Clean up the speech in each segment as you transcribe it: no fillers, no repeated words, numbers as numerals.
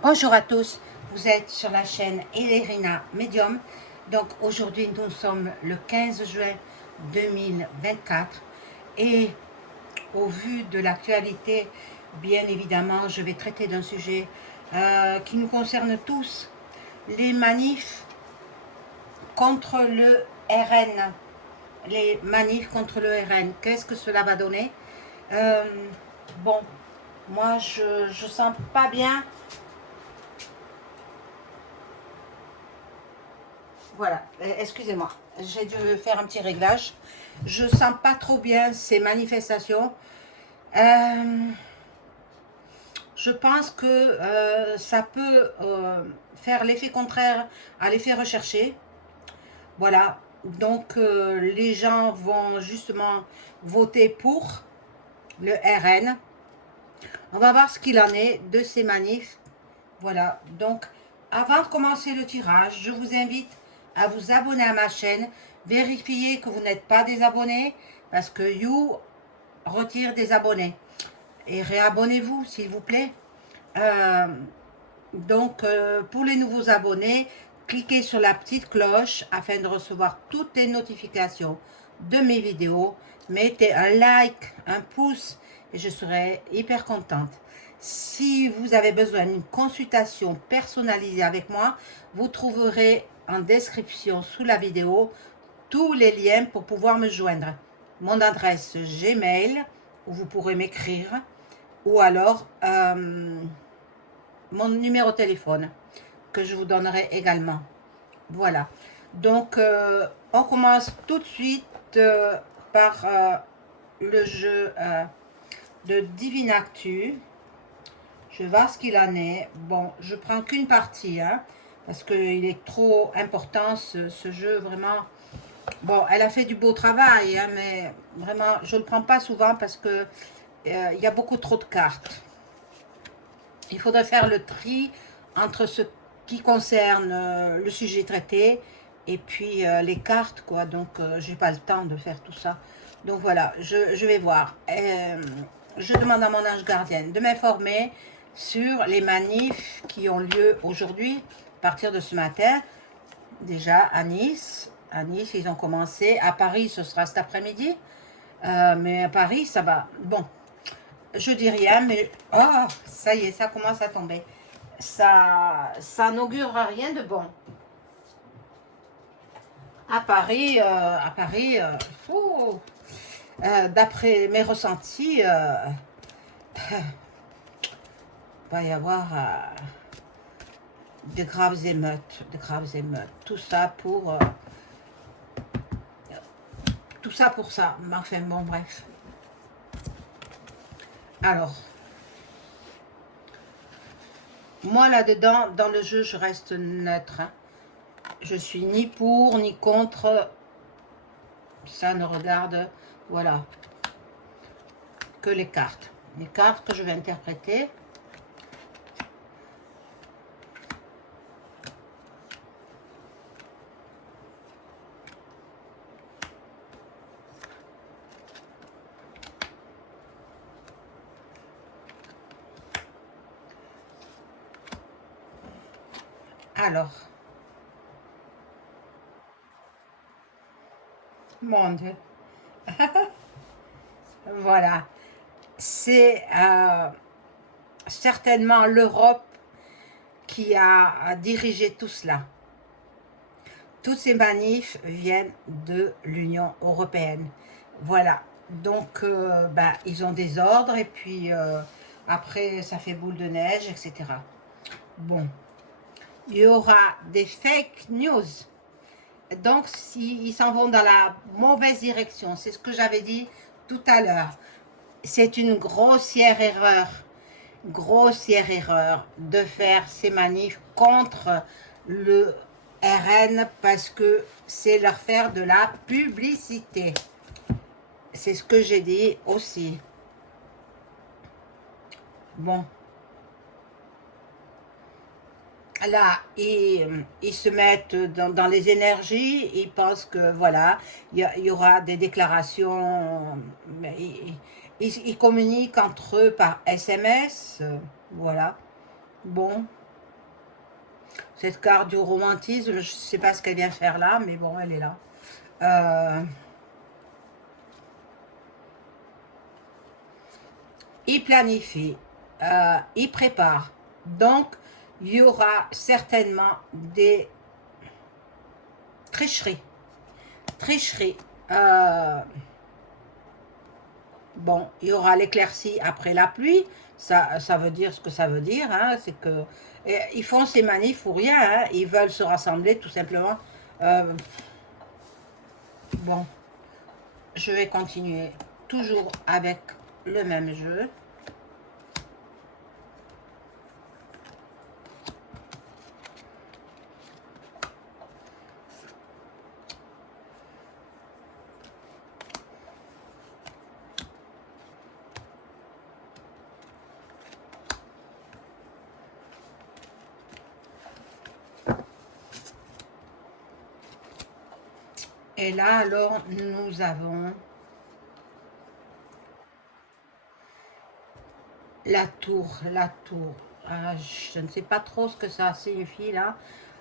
Bonjour à tous, vous êtes sur la chaîne Elérina Medium. Donc aujourd'hui nous sommes le 15 juin 2024 et au vu de l'actualité, bien évidemment, je vais traiter d'un sujet qui nous concerne tous, les manifs contre le RN. Les manifs contre le RN, qu'est-ce que cela va donner? Euh, Bon, moi je sens pas bien. Voilà, excusez-moi, j'ai dû faire un petit réglage. Je sens pas trop bien ces manifestations. Euh, je pense que ça peut faire l'effet contraire à l'effet recherché. Voilà, donc les gens vont justement voter pour le RN. On va voir ce qu'il en est de ces manifs. Voilà, donc avant de commencer le tirage, je vous invite à vous abonner à ma chaîne. Vérifiez que vous n'êtes pas des abonnés parce que You retire des abonnés. Et réabonnez-vous s'il vous plaît. Euh, pour les nouveaux abonnés, cliquez sur la petite cloche afin de recevoir toutes les notifications de mes vidéos. Mettez un like, un pouce et je serai hyper contente. Si vous avez besoin d'une consultation personnalisée avec moi, vous trouverez en description sous la vidéo tous les liens pour pouvoir me joindre. Mon adresse Gmail, où vous pourrez m'écrire, ou alors mon numéro de téléphone, que je vous donnerai également. Voilà. Donc, on commence tout de suite par le jeu de Divinactu. Je vais voir ce qu'il en est. Bon, je prends qu'une partie, hein, parce qu'il est trop important ce jeu, vraiment. Bon, elle a fait du beau travail, hein, mais vraiment, je ne le prends pas souvent parce que il y a beaucoup trop de cartes. Il faudrait faire le tri entre ce qui concerne le sujet traité et puis les cartes, quoi. Donc, j'ai pas le temps de faire tout ça. Donc voilà, je vais voir. Je demande à mon ange gardienne de m'informer sur les manifs qui ont lieu aujourd'hui, à partir de ce matin. Déjà à Nice. À Nice, ils ont commencé. À Paris, ce sera cet après-midi. Mais à Paris, ça va. Bon, je dis rien, mais... Oh, ça y est, ça commence à tomber. Ça n'augure rien de bon. À Paris d'après mes ressentis, il va y avoir de graves émeutes, de graves émeutes. Tout ça pour ça. Enfin, bon, bref. Alors, moi là-dedans, dans le jeu, je reste neutre. Hein. Je suis ni pour, ni contre. Ça ne regarde, voilà, que les cartes. Les cartes que je vais interpréter. Alors, mon Dieu. Voilà. C'est certainement l'Europe qui a dirigé tout cela. Toutes ces manifs viennent de l'Union européenne. Voilà. Donc, ils ont des ordres et puis après, ça fait boule de neige, etc. Bon. Il y aura des fake news. Donc, ils s'en vont dans la mauvaise direction. C'est ce que j'avais dit tout à l'heure. C'est une grossière erreur de faire ces manifs contre le RN parce que c'est leur faire de la publicité. C'est ce que j'ai dit aussi. Bon. Là, ils se mettent dans les énergies, ils pensent que voilà, il y aura des déclarations, ils communiquent entre eux par SMS, voilà. Bon, Cette carte du romantisme, je ne sais pas ce qu'elle vient faire là, mais bon, elle est là. Il planifie, il prépare. Donc, il y aura certainement des tricheries. Tricheries. Bon, il y aura l'éclaircie après la pluie. Ça veut dire ce que ça veut dire. Hein, c'est que ils font ces manifs pour rien. Hein, ils veulent se rassembler tout simplement. Bon, je vais continuer toujours avec le même jeu. Et là, alors, nous avons la tour, la tour. Je ne sais pas trop ce que ça signifie là.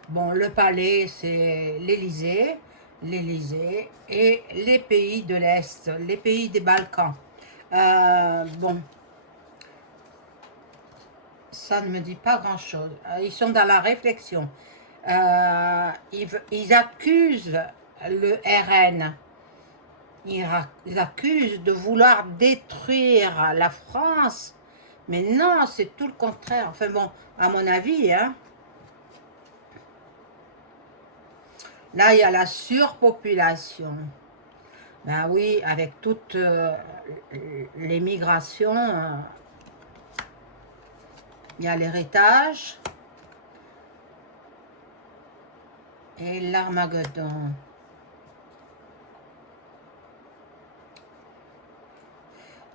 Bon, le palais, c'est l'Élysée, l'Élysée et les pays de l'Est, les pays des Balkans. Bon, ça ne me dit pas grand-chose. Ils sont dans la réflexion. Ils accusent le RN. Ils accusent de vouloir détruire la France. Mais non, c'est tout le contraire. Enfin bon, à mon avis, hein. Là, il y a la surpopulation. Ben oui, avec toutes les migrations, il y a l'héritage et l'Armageddon.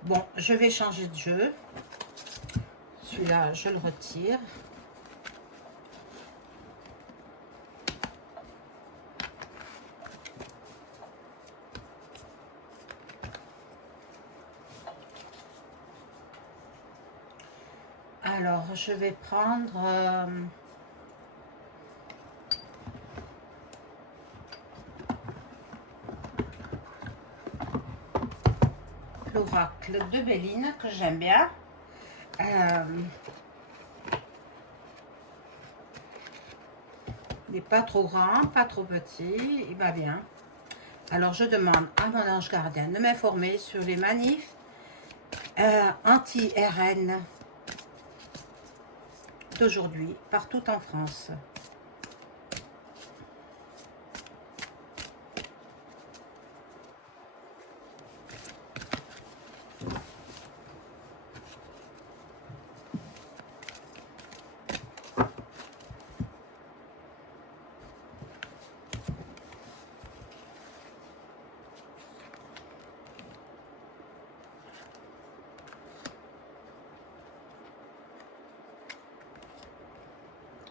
Bon, je vais changer de jeu. Celui-là, je le retire. Alors, je vais prendre... l'oracle de Béline, que j'aime bien. Il n'est pas trop grand, pas trop petit, il va bien. Alors, je demande à mon ange gardien de m'informer sur les manifs anti-RN d'aujourd'hui, partout en France.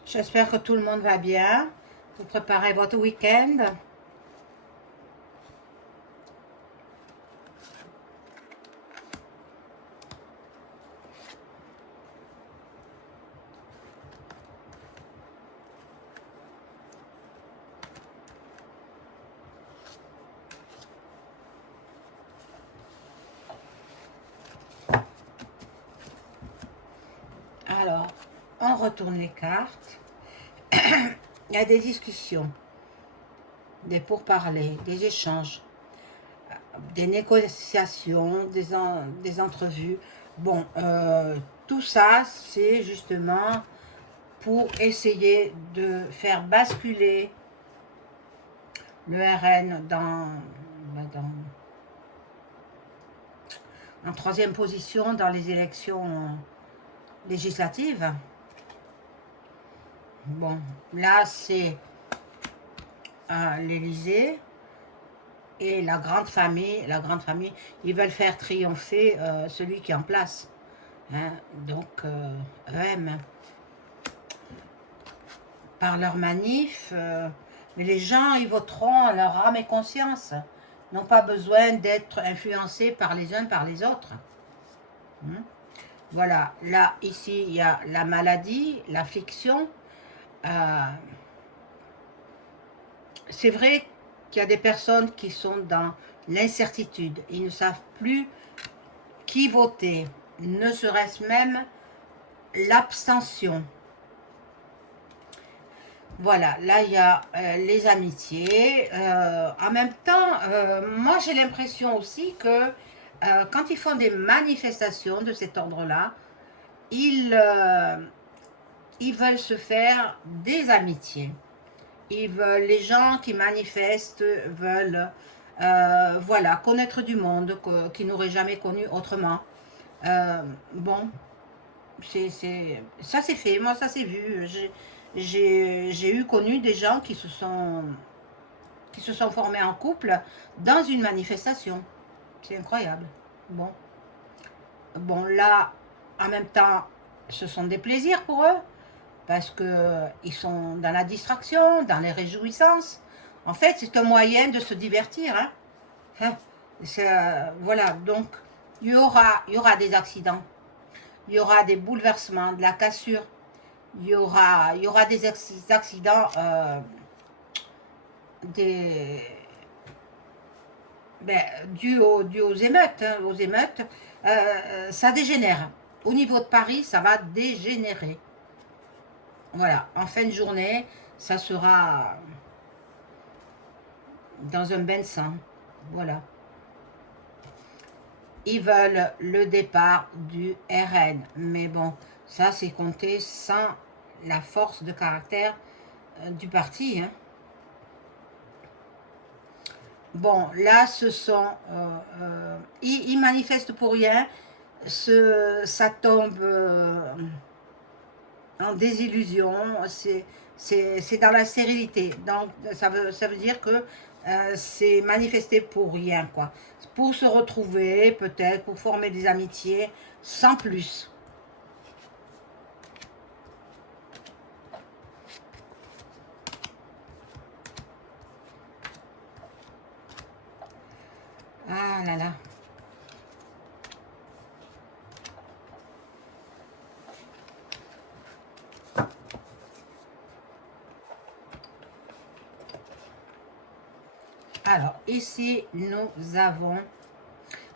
J'espère que tout le monde va bien. Vous préparez votre week-end. Alors, on retourne les cartes. Il y a des discussions, des pourparlers, des échanges, des négociations, des entrevues. Bon, tout ça, c'est justement pour essayer de faire basculer le RN en troisième position dans les élections législatives. Bon, là, c'est l'Élysée et la grande famille, ils veulent faire triompher celui qui est en place. Hein, donc, eux-mêmes, par leur manif, mais les gens, ils voteront à leur âme et conscience. N'ont pas besoin d'être influencés par les uns, par les autres. Voilà, là, ici, il y a la maladie, l'affliction, c'est vrai qu'il y a des personnes qui sont dans l'incertitude. Ils ne savent plus qui voter, ne serait-ce même l'abstention. Voilà, là il y a les amitiés. En même temps, moi j'ai l'impression aussi que quand ils font des manifestations de cet ordre-là, ils veulent se faire des amitiés. Les gens qui manifestent veulent voilà, connaître du monde qu'ils n'auraient jamais connu autrement. Bon, ça c'est fait, moi ça c'est vu. J'ai connu des gens qui se sont formés en couple dans une manifestation. C'est incroyable. Bon. Bon, là, en même temps, ce sont des plaisirs pour eux, parce qu'ils sont dans la distraction, dans les réjouissances. En fait, c'est un moyen de se divertir. Hein. Hein. Voilà, donc il y aura des accidents, il y aura des bouleversements, de la cassure, il y aura des accidents, des, dû aux émeutes. Hein, aux émeutes, ça dégénère. Au niveau de Paris, ça va dégénérer. Voilà, en fin de journée, ça sera dans un bain de sang. Voilà. Ils veulent le départ du RN. Mais bon, ça c'est compté sans la force de caractère du parti. Hein. Bon, là, ce sont... ils manifestent pour rien. Ça tombe en désillusion. C'est dans la stérilité. Donc, ça veut dire que c'est manifesté pour rien, quoi. Pour se retrouver, peut-être, pour former des amitiés, sans plus. Ah là là. Alors, ici, nous avons...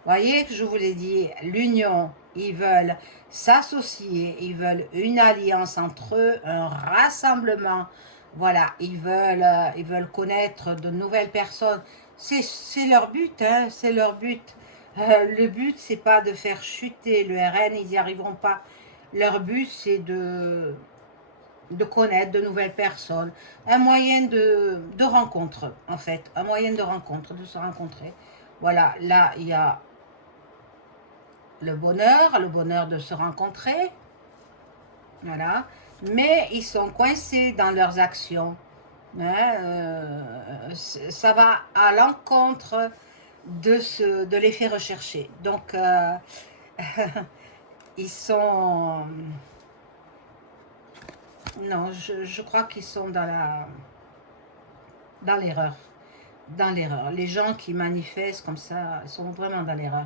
Voyez que je vous l'ai dit, l'union, ils veulent s'associer, ils veulent une alliance entre eux, un rassemblement. Voilà, ils veulent connaître de nouvelles personnes. C'est leur but, hein, c'est leur but. Le but, c'est pas de faire chuter le RN, ils n'y arriveront pas. Leur but, c'est de connaître de nouvelles personnes. Un moyen de rencontre, en fait. Un moyen de rencontre, de se rencontrer. Voilà, là, il y a le bonheur de se rencontrer. Voilà. Mais ils sont coincés dans leurs actions. Hein, ça va à l'encontre de l'effet recherché. Donc, ils sont... Non, je crois qu'ils sont dans l'erreur. Dans l'erreur. Les gens qui manifestent comme ça sont vraiment dans l'erreur.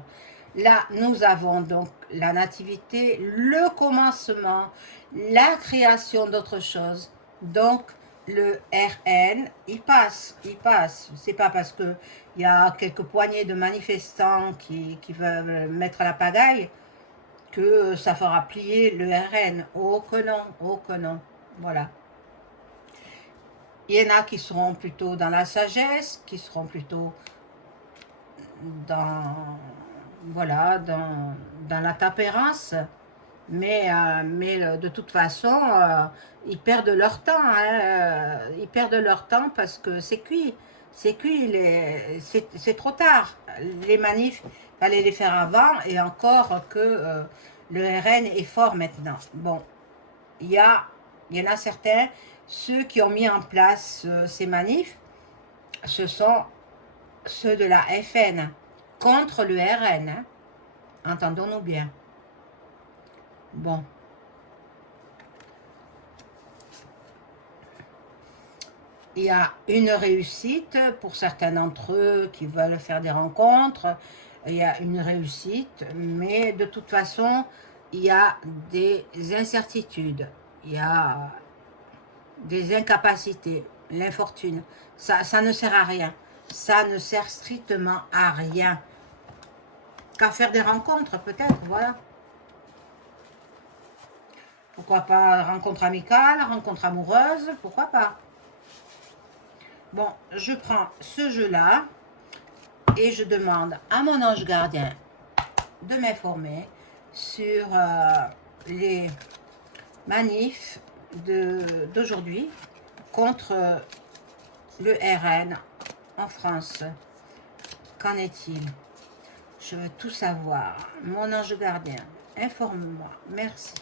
Là, nous avons donc la nativité, le commencement, la création d'autre chose. Donc, le RN, il passe, il passe. C'est pas parce que il y a quelques poignées de manifestants qui veulent mettre la pagaille que ça fera plier le RN. Oh que non, oh que non. Voilà. Il y en a qui seront plutôt dans la sagesse, qui seront plutôt dans, voilà, dans la tempérance, mais de toute façon, ils perdent leur temps, hein, ils perdent leur temps parce que c'est cuit, c'est trop tard. Les manifs, il fallait les faire avant, et encore que le RN est fort maintenant. Bon, il y en a certains, ceux qui ont mis en place ces manifs, ce sont ceux de la FN contre le RN. Hein. Entendons-nous bien. Bon. Il y a une réussite pour certains d'entre eux qui veulent faire des rencontres. Il y a une réussite, mais de toute façon, il y a des incertitudes. Il y a des incapacités, l'infortune. Ça ne sert à rien. Ça ne sert strictement à rien. Qu'à faire des rencontres, peut-être, voilà. Pourquoi pas rencontre amicale, rencontre amoureuse, pourquoi pas. Bon, je prends ce jeu-là et je demande à mon ange gardien de m'informer sur les manifs d'aujourd'hui contre le RN en France. Qu'en est-il? Je veux tout savoir. Mon ange gardien, informe-moi. Merci.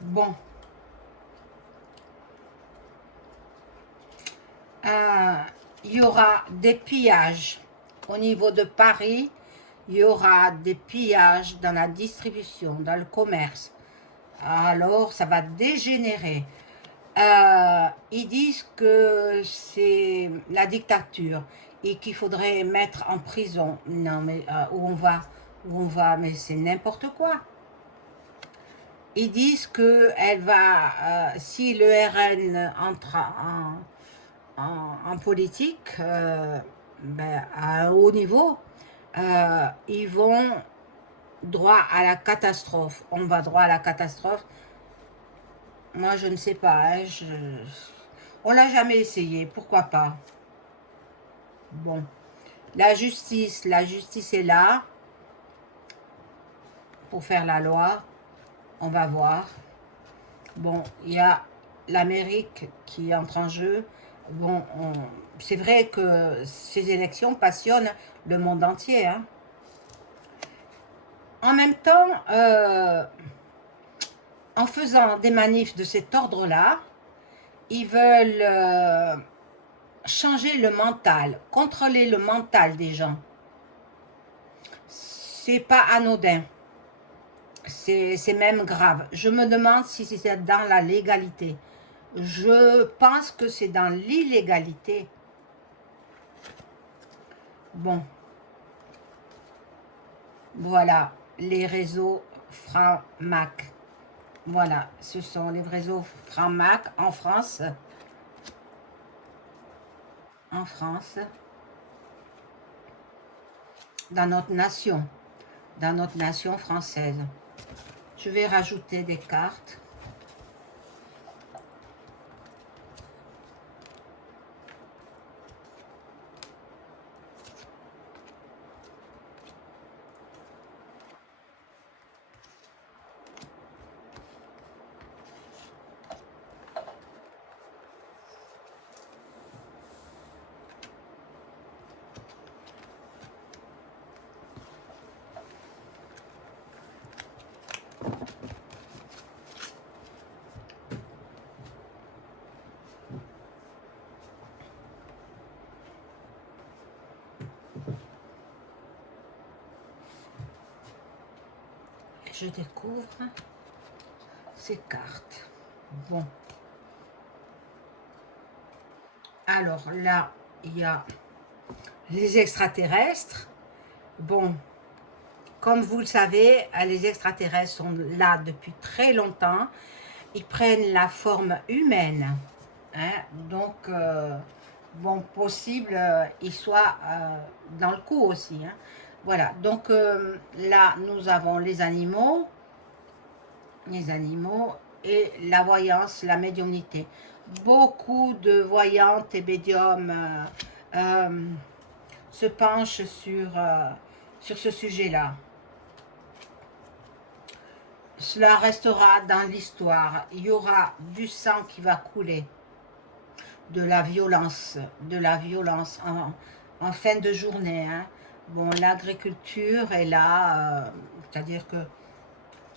Bon. Il y aura des pillages au niveau de Paris. Il y aura des pillages dans la distribution, dans le commerce. Alors, ça va dégénérer. Ils disent que c'est la dictature et qu'il faudrait mettre en prison. Non, mais où on va, mais c'est n'importe quoi. Ils disent que elle va, si le RN entre en politique, ben, à un haut niveau, ils vont droit à la catastrophe. On va droit à la catastrophe. Moi, je ne sais pas. Hein, on l'a jamais essayé. Pourquoi pas? Bon. La justice est là pour faire la loi. On va voir. Bon, il y a l'Amérique qui entre en jeu. Bon, c'est vrai que ces élections passionnent le monde entier. Hein. En même temps, en faisant des manifs de cet ordre-là, ils veulent changer le mental, contrôler le mental des gens. C'est pas anodin. C'est même grave. Je me demande si c'est dans la légalité. Je pense que c'est dans l'illégalité. Bon. Voilà, les réseaux Franc-Mac. Voilà, ce sont les réseaux Franc-Mac en France. En France. Dans notre nation française. Je vais rajouter des cartes. Je découvre ces cartes. Bon. Alors là, il y a les extraterrestres. Bon, comme vous le savez, les extraterrestres sont là depuis très longtemps. Ils prennent la forme humaine. Hein, donc, bon, possible, ils soient dans le coup aussi. Hein. Voilà, donc là, nous avons les animaux et la voyance, la médiumnité. Beaucoup de voyantes et médiums se penche sur ce sujet-là. Cela restera dans l'histoire. Il y aura du sang qui va couler, de la violence en fin de journée. Hein. Bon, l'agriculture est là, c'est-à-dire que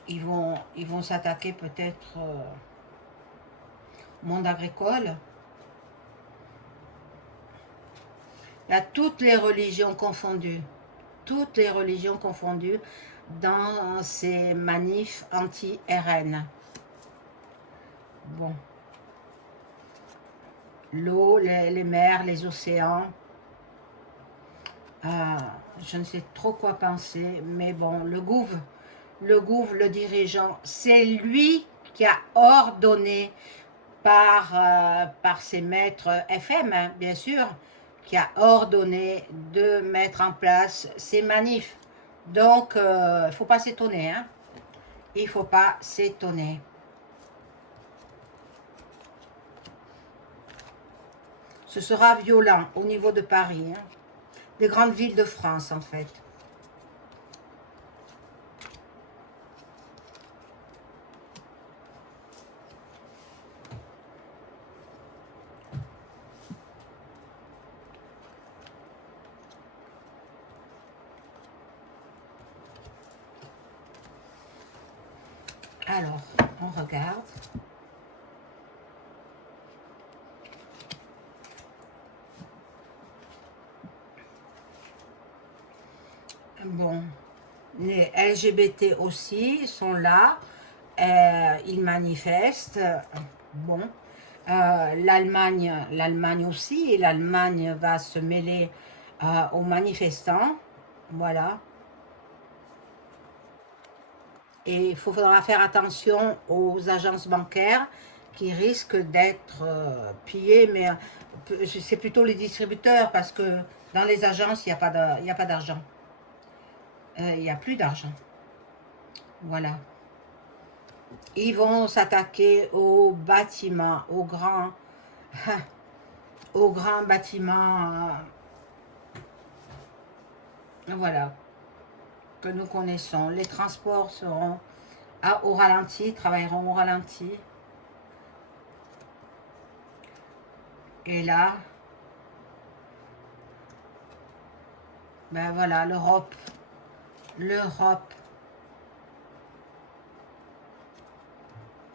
ils vont s'attaquer peut-être au monde agricole. Il y a toutes les religions confondues. Toutes les religions confondues dans ces manifs anti-RN. Bon. L'eau, les mers, les océans. Je ne sais trop quoi penser, mais bon, le gouv, le dirigeant, c'est lui qui a ordonné par ses maîtres FM, hein, bien sûr, qui a ordonné de mettre en place ces manifs. Donc, il ne faut pas s'étonner. Hein. Il ne faut pas s'étonner. Ce sera violent au niveau de Paris. Hein. Des grandes villes de France, en fait. Alors, on regarde. Bon, les LGBT aussi sont là. Ils manifestent. Bon, l'Allemagne aussi. Et l'Allemagne va se mêler aux manifestants. Voilà. Et il faudra faire attention aux agences bancaires qui risquent d'être pillées, mais c'est plutôt les distributeurs parce que dans les agences, il n'y a pas d'argent. Il n'y a plus d'argent. Voilà. Ils vont s'attaquer aux bâtiments, aux grands bâtiments, voilà, que nous connaissons. Les transports seront au ralenti, travailleront au ralenti. Et là, ben voilà, l'Europe.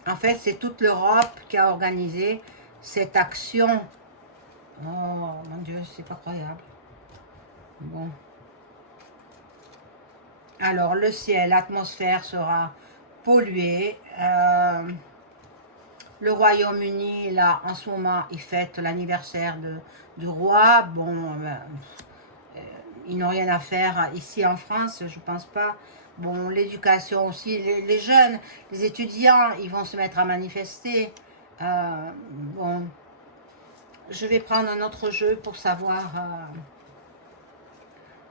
En fait, c'est toute l'Europe qui a organisé cette action. Oh mon Dieu, c'est pas croyable. Bon. Alors, le ciel, l'atmosphère sera polluée. Le Royaume-Uni, là, en ce moment, il fête l'anniversaire du roi. Bon, ils n'ont rien à faire ici en France, je pense pas. Bon, l'éducation aussi, les jeunes, les étudiants, ils vont se mettre à manifester. Bon, je vais prendre un autre jeu pour savoir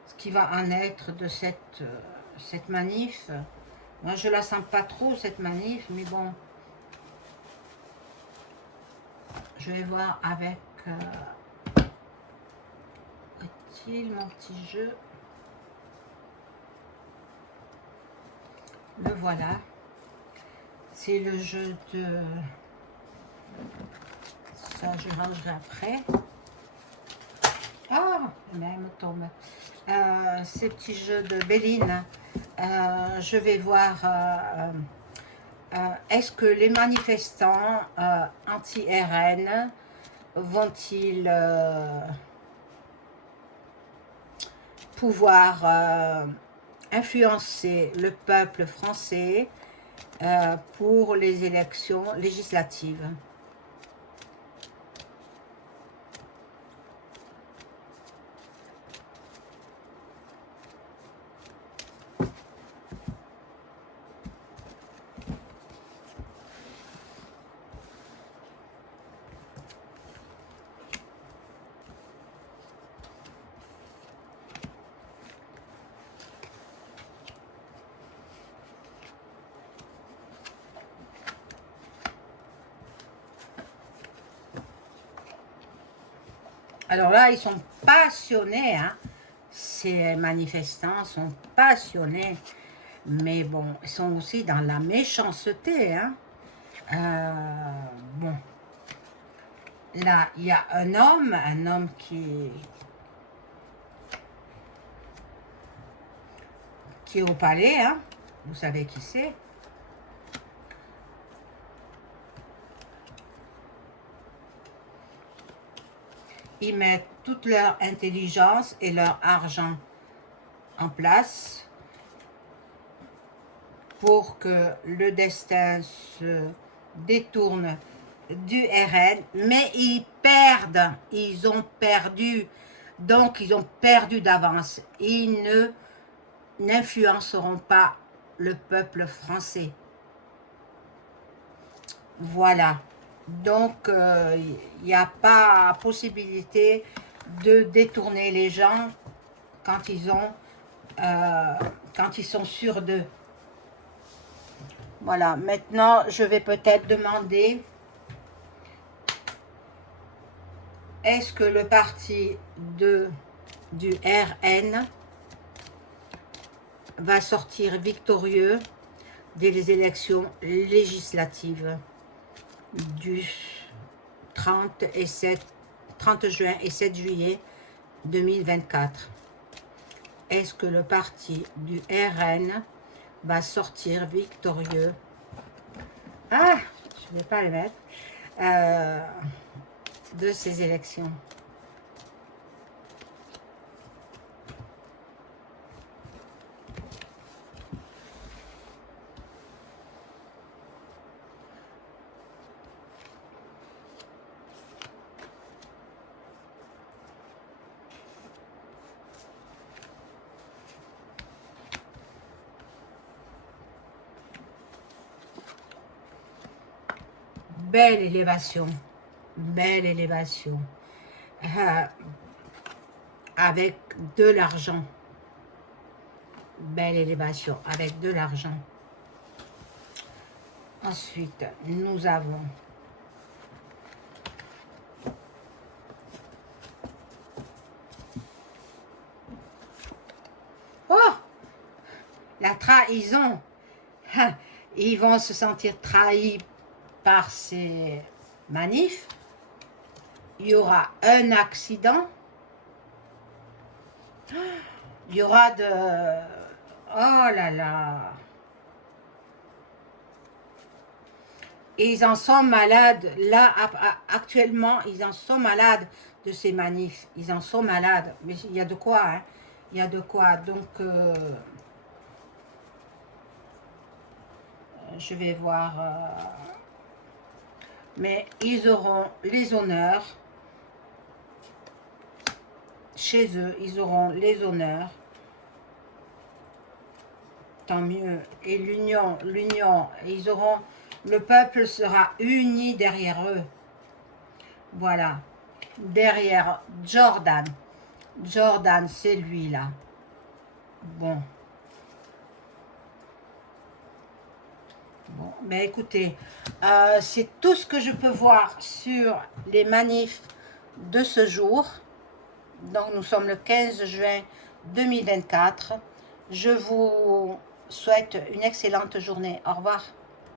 ce qui va en être de cette manif. Moi, je la sens pas trop, cette manif, mais bon. Je vais voir avec... où est-il, mon petit jeu? Le voilà. C'est le jeu de... Ça, je rangerai après. Ah, même tombe. Ces petits jeux de Béline. Je vais voir... est-ce que les manifestants anti-RN vont-ils pouvoir influencer le peuple français pour les élections législatives? Alors là, ils sont passionnés, hein. Ces manifestants sont passionnés, mais bon, ils sont aussi dans la méchanceté, hein. Bon, là, il y a un homme qui est au palais, hein. Vous savez qui c'est. Ils mettent toute leur intelligence et leur argent en place pour que le destin se détourne du RN, mais ils perdent, ils ont perdu, donc ils ont perdu d'avance. Ils n'influenceront pas le peuple français. Voilà. Donc, il n'y a pas possibilité de détourner les gens quand ils sont sûrs d'eux. Voilà. Maintenant, je vais peut-être demander, est-ce que le parti du RN va sortir victorieux des élections législatives du 30 juin et 7 juillet 2024. Est-ce que le parti du RN va sortir victorieux? Ah, je ne vais pas les mettre. De ces élections. Belle élévation, belle élévation, avec de l'argent, belle élévation, avec de l'argent. Ensuite, nous avons la trahison. Ils vont se sentir trahis par ces manifs. Il y aura un accident. Il y aura de... Oh là là. Ils en sont malades. Là, actuellement, ils en sont malades de ces manifs. Ils en sont malades. Mais il y a de quoi, hein. Il y a de quoi. Donc, je vais voir... mais ils auront les honneurs. Chez eux, ils auront les honneurs. Tant mieux. Et l'union, ils auront... Le peuple sera uni derrière eux. Voilà. Derrière Jordan. Jordan, c'est lui là. Bon. Bon, mais écoutez, c'est tout ce que je peux voir sur les manifs de ce jour. Donc, nous sommes le 15 juin 2024. Je vous souhaite une excellente journée. Au revoir.